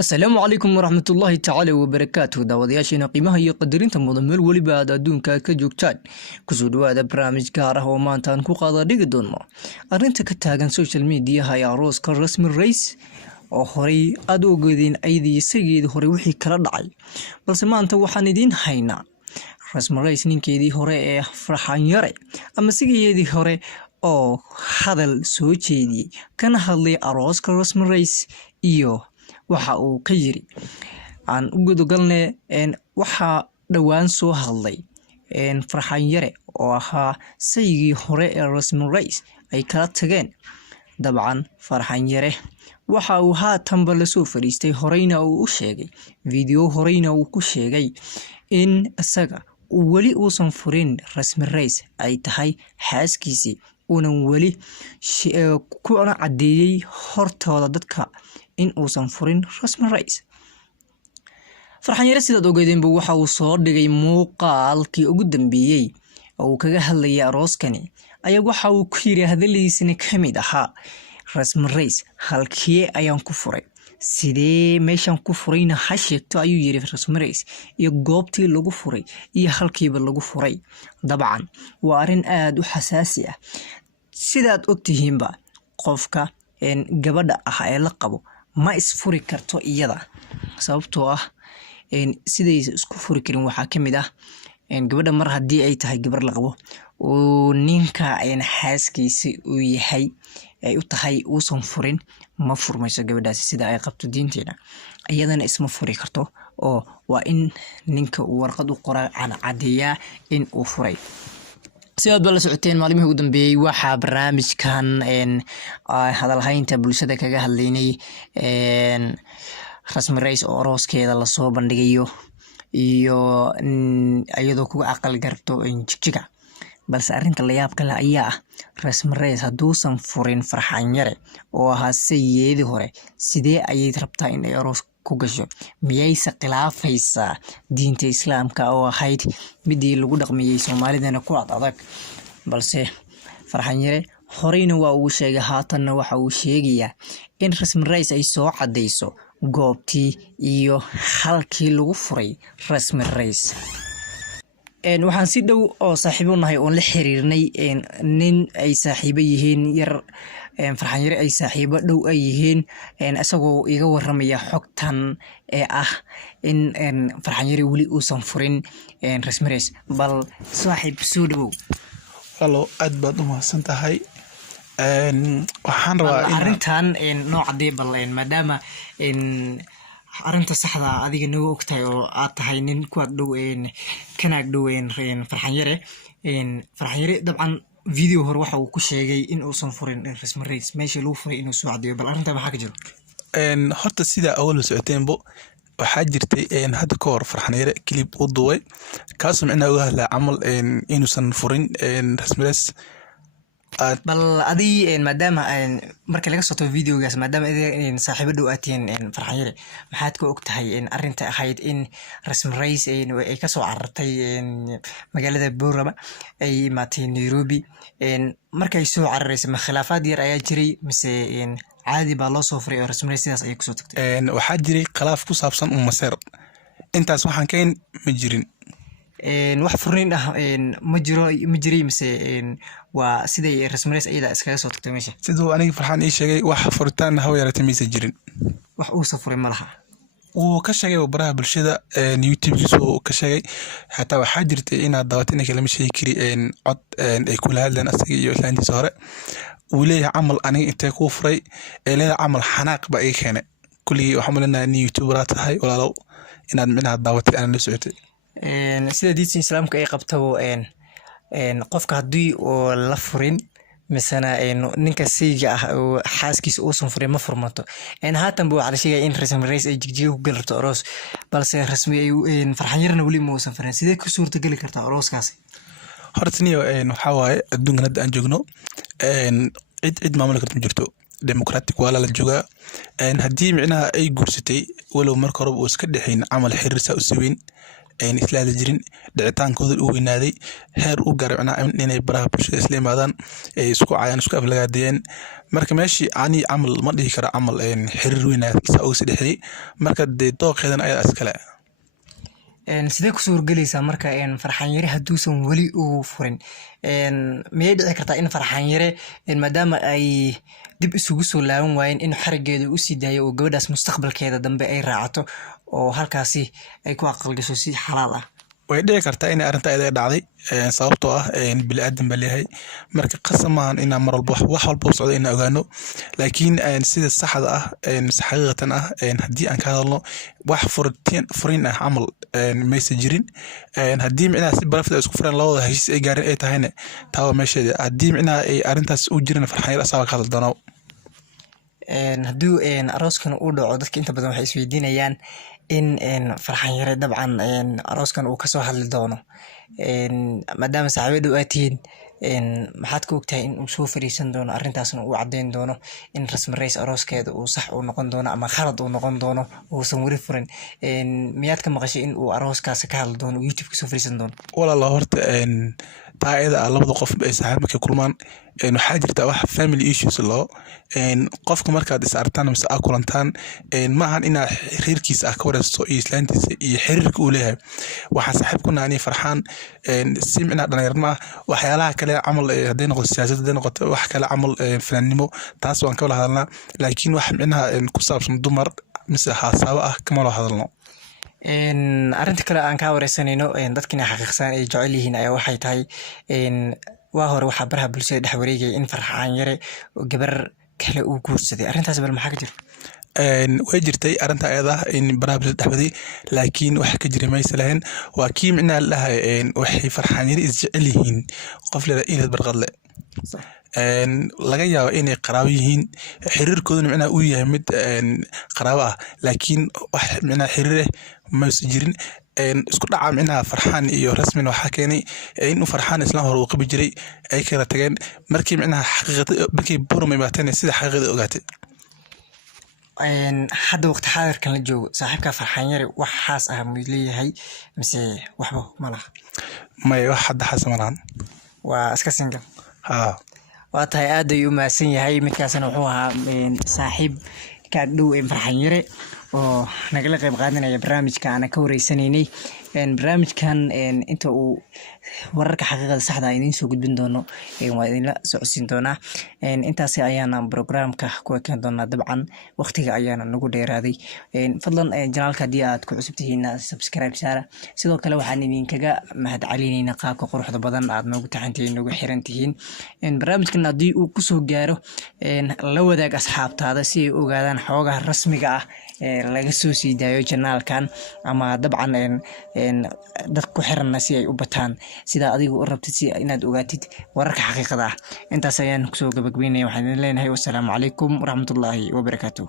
asalaamu calaykum waraxmatullaahi tacaala wabarakaatuh daawadayaasheena qiimaha iyo qadarinta mudan meel weliba aad adduunka ka joogtaan kusoo dhawaada barnaamij gaar ah oo maanta aan ku qaada dhigi doonno arrinta ka taagan social mediaha ee arooska rasmi rays oo horey aad u ogeedeen ayadii isageedii hore wixii kala dhacay balse maanta waxaan idiin haynaa rasmi rays ninkeedii hore ee farxan yare ama sigeedii hore oo hadal soo jeediyey kana hadlay arooska rasmi rays iyo waxa uu ka yiri aan u gudogalne waxa dhawaan soo hadlay farxan yare oo ahaa saygii hore ee rasmi rays ay kala tageen dabcan farxan yare waxa uu haatanba la soo fariistay horeyna uu u sheegay video horeyna uu ku sheegay in isaga weli uusan furin rasmi rays ay tahay xaaskiisii uunan weli ku cadeeyay hortooda dadka in uusan furin rasmi rays farxan yare sidaad ogeedeenba waxa uu soo dhigay muuqaalkii ugu dambeeyey oo uu kaga hadlayay arooskani ayaa waxa uu ku yiri hadaladiisana ka mid ahaa rasmi rays halkee ayaan ku furay sidee meeshan ku furayna ha sheegto ayuu yiri rasmi rays iyo goobtii lagu furay iyo halkiiba lagu furay dabcan waa arrin aad u xasaasi ah sidaad ogtihiinba qofka gabadha ah ee la qabo ma isfuri karto iyada sababtoo ah sidaysa isku furi karin waxaa ka mid ah gabadha mar haddii ay tahay gabar la qabo oo ninka xaaskiisa uu yahay ay u tahay uusan furin ma furmayso gabadhaasi sida ay qabto diinteena iyadana isma furi karto oo waa in ninka uu warqad u qoraa cadeeyaa in uu furay sidaad ba la socoteen maalimihii ugu dambeeyey waxaa barnaamijkan hadalhaynta bulshada kaga hadlaynay rasmi rays oo arooskeeda lasoo bandhigayo iyo iyadoo kuga aqal garto jigjiga balse arrinta layaab kale ayaa ah rasmi rays hadduusan furin farxan yare oo ahaa sayeedii hore sidee ayay rabtaa in ay aroos ku gasho miyayse khilaafaysaa diinta islaamka oo ahayd midii lagu dhaqmiyey soomaalidana ku adag balse farxan yare horeyna waa uu sheegay haatanna waxa uu sheegayaa in rasmi rays ay soo cadayso goobtii iyo halkii lagu furay rasmi rays waxaan si dhow oo saaxiibo nahay oon la xiriirnay nin ay saaxiibo yihiin yar farxan yare ay saaxiibo dhow ay yihiin isagoo iga waramaya xogtan ee ah in farxan yare weli uusan furin rasmi rays bal saaxiib soo dhawow halo aad baad u mahadsan tahay waxaan rabaa arrintan noocadee bal maadaama arrinta saxda adiga naga ogtahay oo aad tahay nin kuwaad dhow kanaag dhow farxan yare dabcan video hore waxa uu ku sheegay in uusan furin rasmi rays meesha lagu furay inuu soo cadeeyo bal arrinta maxaa ka jiro horta sidaa awal socoteenbo waxaa jirtay hadda ka hor farxan yare clip u duway kaasoo micnaha uga hadlaya camal inuusan furin rasmi rays bal adii maadaama marka laga soto videogaas maadaama saaxiibo dhow aad tihiin farxan yare maxaad ka og tahay arrinta ahayd in rasmi rays ay kasoo carartay magaalada boorama ay imaatay nairobi markay soo cararaysa ma khilaafaad yar ayaa jiray mise caadi baa loo soo furay oo rasmi rays sidaas ayay kusoo tagtay waxaa jiray khilaaf ku saabsan maseer intaas waxaan kayn ma jirin wax furnin ah ma jiray mise waa siday rasmi rays ayada iskaga soo tagtay meesha sidoo aniga farxan ii sheegay wax furitaan haw yaratay maysa jirin wax uu safuray ma laha uu ka sheegay baraha bulshada youtube-giisa uu ka sheegay xataa waxaa jirtay inaad daawato inay kalama sheegi kari cod ay kula hadlaan asaga iyo islaantiisa hore uu leeyahay camal aniga intee kuu furay ee leedahay camal xanaaq ba iga keenay kulligii waxaan malinayaa nin youtuberaa tahay walaalow inaad micnaha daawatay aanan la socotay sida diinta islaamka ay qabtabo qofka haddii oo la furin misana ninka sayga ah oo xaaskiisa uusan furin ma furmato haatan buu waxaa la sheegaya in rasmi rays ay jigjiga ku gali rabto aroos balse rasmi farxan yarna weli ma uusan furin sidee ku suurta geli kartaa arooskaasi horta niyo waxaa waaye adduunkan hadda aan joogno cid maamuli karta ma jirto democratic waa la joogaa haddii micnaha ay guursatay walow marka horeba uu iska dhexayn camal xiriir saa u siweyn isla hadli jirin dhicitaankooda u weynaaday heer u gaaray inay baraha bulshada isla imaadaan isku caayaan isku aflagaadeen marka meeshii ani camal ma dhihi kara camal xiriir weynaad isa uga sidexday marka dee dooqeedan ayaa iskale sidee ku suurgelaysaa marka Farxaan Yare hadduusan weli uu furin miyay dhici kartaa in Farxaan Yare maadaama ay dib isugu soo laaban waayeen in xarigeedu u sii daayo oo gabadhaas mustaqbalkeeda dambe ay raacato oo halkaasi ay ku aqal gasho si xalaal ah way dhici kartaa in arrinta ay dhacday sababtoo ah bili aadan baa leeyahay marka qasam maahan inaan mar walba wax walba socdo inaan ogaano laakiin sida saxda ah xaqiiqatan ah haddii aan ka hadalno wax furin ah camal maysa jirin haddii micnaha si barafda isku furan labada heshiis ay gaareen ay tahayna taa meesheeda haddii micnaha ay arrintaas u jirin Farxaan Yare asaga ka hadal doonaa hadduu arooskan uu dhaco dadka inta badan waxay isweydiinayaan in Farxaan Yare dabcan arooskan uu kasoo hadli doono maadaama saaxiibadu ay tihiin maxaad ku ogtahay in uu soo fariisan doono arrintaasna uu caddeyn doono in rasmi rays arooskeeda uu sax uu noqon doono ama khalad uu noqon doono uusan weli furin miyaad ka maqashay in uu arooskaasi ka hadli doono YouTube kasoo fariisan doono walaala horta taa iyada labada qof ay saaxiib markay kulmaan waxaa jirta wax family issues loo qofka markaad is aragtaan mise aad kulantaan maahan inaad xiriirkiisa ka wareyso iyo islaantiisa iyo xiriirka uu leeyahay waxaa saaxiib ku naani Farxaan si micnaa dhalinyarnimo waxyaalaha kale camal hadday noqoto siyaasadda hadday noqoto wax kale camal fanaannimo taas waan ka wada hadalnaa laakiin wax micnaha ku saabsan dumar mise haasaabo ah kama wada hadalno arrinta kale aan ka wareysanayno dadkina xaqiiqsan ay jecel yihiin ayaa waxay tahay waa hore waxaa baraha bulshada dhex wareegaya in Farxaan Yare gabar kale uu guursaday arrintaas bal maxaa ka jira way jirtay arrinta ayada in baraha bulshada dhex waday laakiin wax ka jira maysa lahayn waa kii micnaha lahay waxay Farxaan Yare isjecel yihiin qof leeyahay Ilad Barqadle laga yaabo inay qaraabo yihiin xiriirkooduna micnaha uu yahay mid qaraabo ah laakiin wax micnaha xiriir ma jirin isku dhaca micnaha Farxaan iyo rasmin waxaa keenay in Farxaan isla hor uu qabi jiray ay kala tageen markii micnaha xaqiiqada markii burma imaatay sida xaqiiqada ogaatay hadda waqti xaadirkan la joogo saaxiibka Farxaan Yare wax xaas ah muu leeyahay mise waxba ma laha may wax hadda xaas ma lahan waa iska single waa tahay aad ayuu u mahadsan yahay midkaasna wuxuu ahaa saaxiib ka dhow Farxaan Yare oo nagala qayb qaadanaya barnaamijka aan ka wareysanaynay barnaamijkan inta uu wararka xaqiiqada saxda ah idiin soo gudbin doono waa idinla socodsiin doonaa intaas ayaana programka ku ekaan doonaa dabcan waqtiga ayaana nagu dheeraaday fadlan janaalka haddii aad ku cusub tihiin subscribe saara sidoo kale waxaan idinkaga mahadcelinaynaa qaabka quruxda badan aad noogu taxantihiin noogu xiran tihiin barnaamijkan haddii uu kusoo gaaro la wadaag asxaabtaada si ay ogaadaan xoogaha rasmiga ah laga soo sii daayo janaalkan ama dabcan dad ku xiranna si ay u bataan sida adigu u rabtid si inaad ogaatid wararka xaqiiqada ah intaas ayaan kusoo gabagabeynaya waxaan idin leenahay wassalaamu calaykum waraxmatullaahi wabarakaatuh